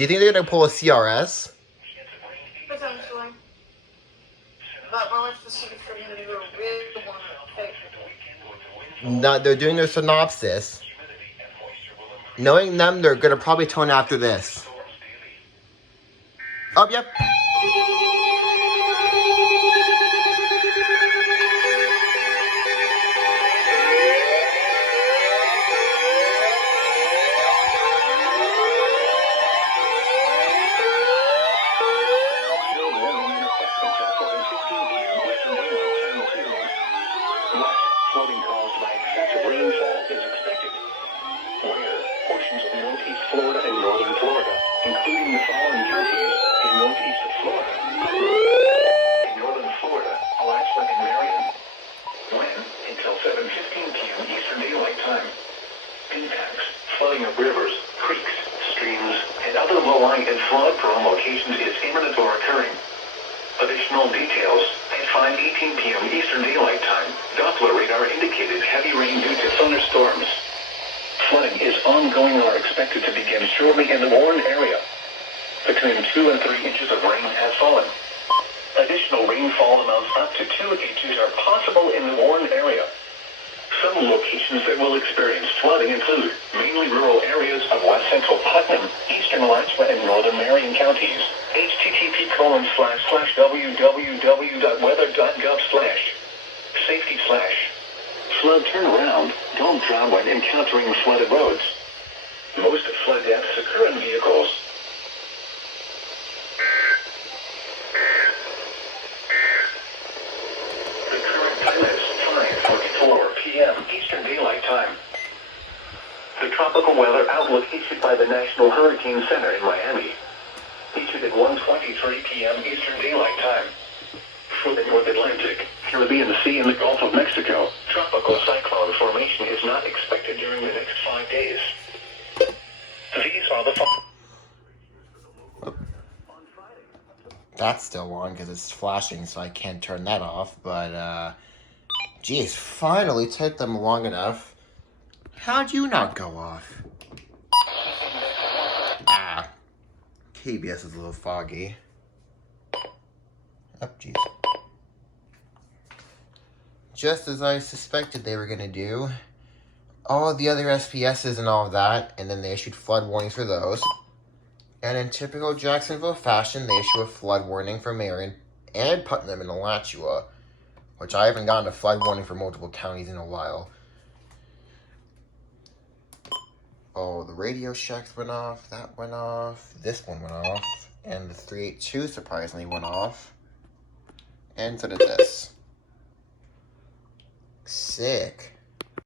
Do you think they're going to pull a CRS? Potentially. But more specific for him to do a really one pick. No, they're doing their synopsis. Knowing them, they're going to probably tone after this. Oh, yep. Flooding caused by excessive rainfall is expected, where portions of northeast Florida and northern Florida, including the following counties in northeast Florida, in northern Florida, Alachua and Marion, when until 7:15 p.m. Eastern Daylight Time. Impacts, flooding of rivers, creeks, streams, and other low-lying and flood-prone locations is imminent or occurring. Additional details at 5:18 p.m. Eastern Daylight Time. Doppler radar indicated heavy rain due to thunderstorms. Flooding is ongoing or expected to begin shortly in the Warren area. Between 2 and 3 inches of rain has fallen. Additional rainfall amounts up to 2 inches are possible in the Warren area. Some locations that will experience flooding include mainly rural areas of west central Putnam, eastern Alachua, and northern Marion counties. http://www.weather.gov/safety/flood turnaround. Don't drown when encountering flooded roads. Most flood deaths occur in vehicles. The current time is 5:44 p.m. Eastern Daylight Time. The tropical weather outlook issued by the National Hurricane Center in Miami, issued at 1:23 p.m. Eastern Daylight Time. For the North Atlantic, Caribbean Sea, and the Gulf of Mexico, tropical cyclone formation is not expected during the next 5 days. These are the That's still on because it's flashing, so I can't turn that off. But, geez, finally took them long enough. How'd you not go off? Ah, KBS is a little foggy. Oh, geez. Just as I suspected they were going to do. All the other SPSs and all of that, and then they issued flood warnings for those. And in typical Jacksonville fashion, they issue a flood warning for Marion and Putnam and Alachua, which I haven't gotten a flood warning for multiple counties in a while. Oh, the Radio Shacks went off, that went off, this one went off, and the 382 surprisingly went off. And so did this. Sick.